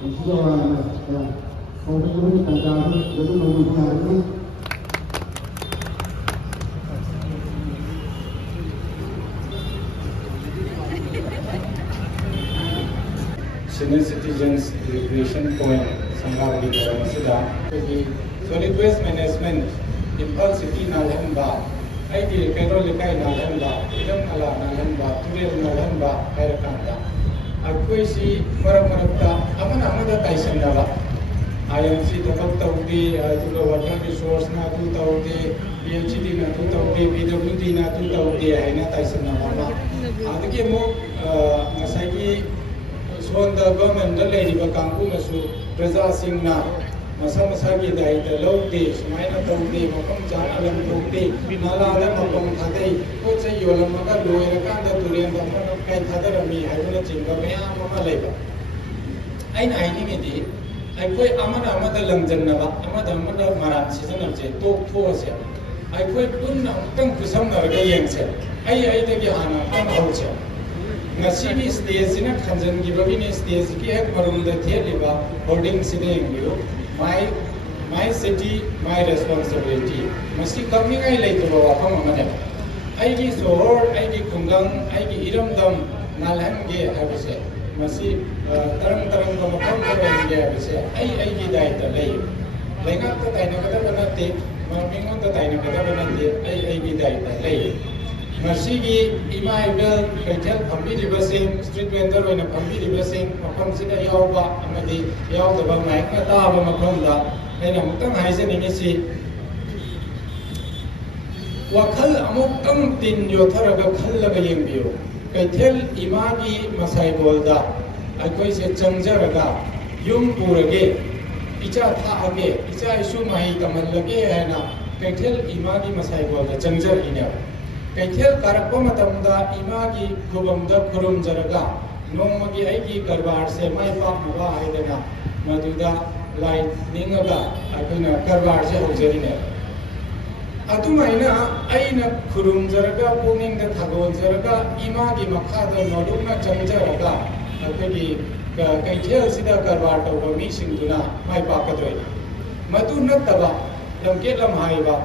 Senior Citizens Recreation Point, Sangha Masida, Solid Waste Management, Impulse City Nalhamba, ID Pedro Likai Nalhamba, Idam Ala Nalhamba, Turil Nalhamba, Harakanda. Akwesi Maramarata, Amana Taisanava, IMC Taudi, Water Resource Na 2000, PhD Na 2000, PWD Na 2000, Aina Taisanava. Adikemo Masaki. So the government lady Bakangu Masu, Reza Singh Na, Masamasagi died, the low days, Mina Tauti, Makam Janalam Tauti, Nala, Makam Tade, what's a Yolamaka, Loyakanda, Turian, Kai Tadarami, I will achieve Mama Leva. I think I quit Amada Mother Lanjanava, Amada Mother Maran, season of J, talk to us. I quit Punna, Tung to some Nargayan said, I take Yana, I'm out. Nasibi stays in a Kansan Gibabini stays here from the Teliba holding sitting you. My city, my responsibility. Must come in I like to go up on a I give Sohor, I give Kungang, I give Iram Dam, Nalange, I will say. Masi Taram Kamakam, I will say. I give that the lay. Like up the Tainakabanati, Marming on the Tainakabanati, I give that the lay. Masigi, Imaibel, Petel, Pambi Basing, street vendor in a Pambi Basing, Makamsina Yawa, Amadi, Yawa, Maikata, Makonda, and a Mutam Haisen in Isi. Wakal Amutam Tin Yotaraga Kalagayim View, Petel, Imagi, Masai Bolda, Akoise Chanjaraga, Yung Purage, Icha Taage, Icha Sumai Kamalage, and Petel, Imagi, Masai Bolda, Chanjar in Petel Karakomatamda, Imagi, Kubamda, Kurum Jaraga, Nomagi Aiki Karbar, say my papa, Haidana, Maduda, Light, Ningaga, Akuna, Karbar, Jahuzerina. Atumaina, Aina Kurum Jaraga, Puning the Tagon Jaraga, Imagi Makada, Noduna Janjaraga, Akagi, Kaitel Sida Karbar, over Missing Duna, my papa. Matuna Taba, Lamkelam Haiba.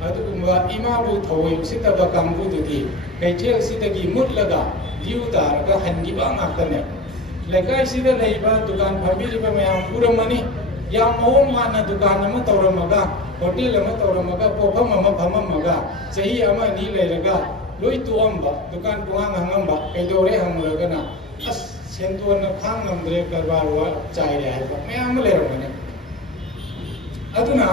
Adumba Imabu Toy, Sitaba Kambudi, Kaitel Sitagi Mutlaga, Viuda, Handiba Makane. Like I see the labor, Dukan Pamiliba, Puramani, Yam Mana Dukan Matoramaga, Hotel Matoramaga, Popama Pamamaga, Sahi Ama Nilaga, Lui Tuamba, Dukan Puanga, Pedore Hamuragana, as Sentuana Kangam Drekarwa, Chaya, Mayamale. Aduna.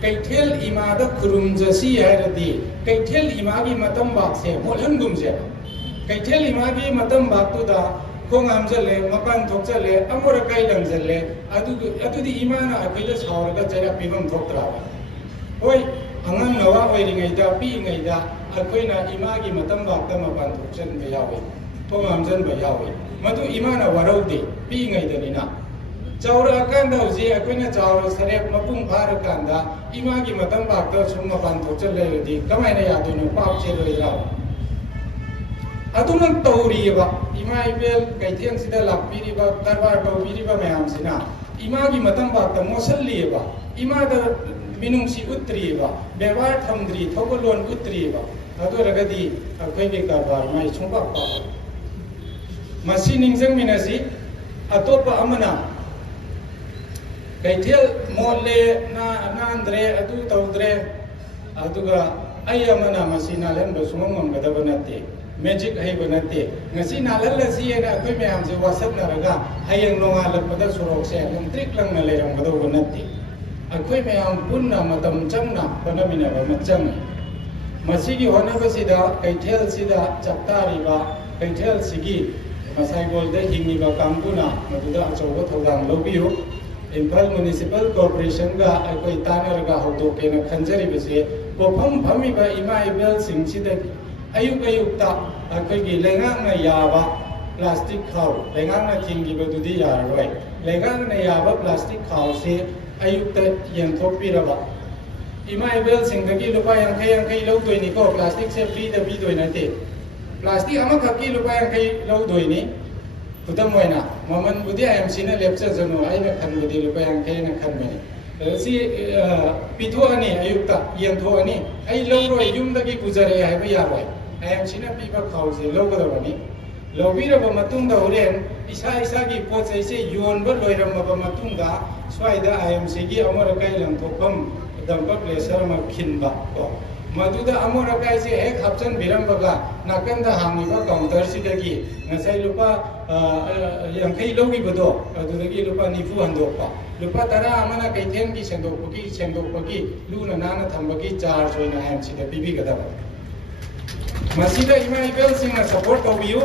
Kaitel Imada Kurumjasi Haradi, Kaitel Imagi Matambak say, Molangumze. Kaitel Imagi Matambak to the Kongamzale, Mapan Toksale, Amurakai Danzale, Adu the Imana, Apidas Horga, Pimam Tokrava. Oi, Angan Nova waiting a da, being a da, Aquina Imagi Matambak, Tamapan Toksan Bayawi, Tongamzan Bayawi, Matu Imana Warodi, being a danina. Chaura Kanda, Aquina Chaura, Sarep, Mapum Parakanda, Imagi Matamba, Suma Pantochel, Kamaya, Pop Chelo. Aduman Tauriva, Imaibel, Kaitian Sidala, Piriba, Tarbato, Piriba Mayamsina, Imagi Matamba, the Mosel Leva, Imada Minumsi Utriva, Bevat Hamdri, Togolon Utriva, Adoragadi, Aquavica, my Chumba. Masining Zaminasi, Atopa Amana. Kaitel Mole Nandre, Adu Taudre, Aduga, Ayamana Masina Lendo Sumon Gadavanate, Magic Habanate, Nasina Lalasi and Aquimiams was Naraga, Hayan Noala Padasuro, and Tricklang Malayam Gadavanati. Aquimiam Punna Matam Chamna, Panamina Machang. Masigi Honavasida, Kaitel Sida, Chaptariva, Kaitel Sigi, Masai Golde Himiba Kampuna, Maduda Chogotogan Lobio. Impal Municipal Corporation ga akoi tanar ga hoto ke na khanjari bese pofam phami ba Imaibel sing sida ayuk ta akoi gi lengang na yaba plastic khaw lengang na thingi ba dudi yar roi lengang na yaba plastic khaw se ayuk ta yang thopi ra ba Imaibel sing da gi lupa yang kai lo doi ni ko plastic se free da bi doi na te plastic ama khaki lupa yang kai lo doi ni Putam moina, Maman Budi, I am seen a lecture zone, I can with the Lupayan Kane and Kanmani. See Pituani, Ayuta, Yantuani, I low Yum the Gipuzari, I have a yard. I am seen a people house, a logo of Lovira Matunda Orion, Isagi Pots, I say, you on Loiram of Matunda, Swida, I am Sigi Amorakai and Topum, the public Sarama Kinba. Maduda Amorakai say, Ek Hapsan Birambaga, Nakanda Hamiba, Countersidagi, Nasai Lupa, Yankai Logi Bodo, Adudagi Lupa Nifu and Dopa. Lupa Tara Amana Kaitenki, Sendopoki, Sendopoki, Luna Nana Tambaki, charge when I am see the Bibi Gadaba. Masida Ima sing a support of you.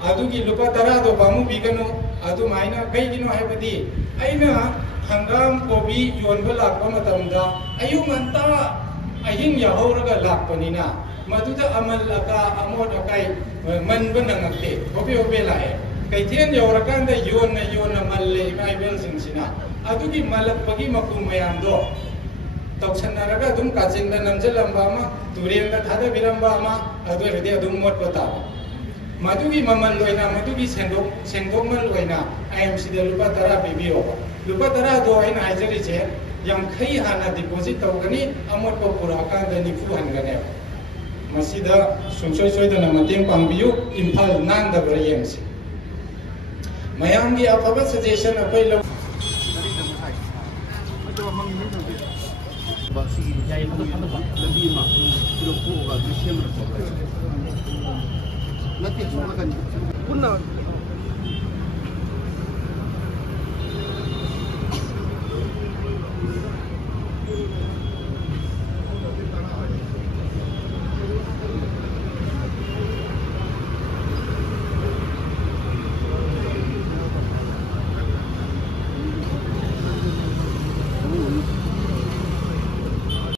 Adugi Lupa Tara, the Bamu Bigano, Adu Mina, Kaino Habadi, Aina, Hangam, Kobi, Yonbala, Komatamda, Ayumanta. Aying Yahoraga Lapanina, Maduda Amalaka, Amodakai, Manbanangate, Obi Obelai, Kaitian Yorakanda, Yona Malay, my bells in Sina, Adugi Malapagi Makumayando, Toxanaraga, Dum Katsinda Nanjalambama, Turianga Tada Virambama, Adore Dum Motpata. Madugi Mamalwena, Madugi Sendomalwena, I am Sidalupa Tara Bibio. Lupatara do in Izeriche. Yang kay hana deposit tawgani amot ko purakan da nifu hangane masida sumsoy da namating pangbiyu impal nan da brayemsi mayamgi afaba suggestion akoy lo punna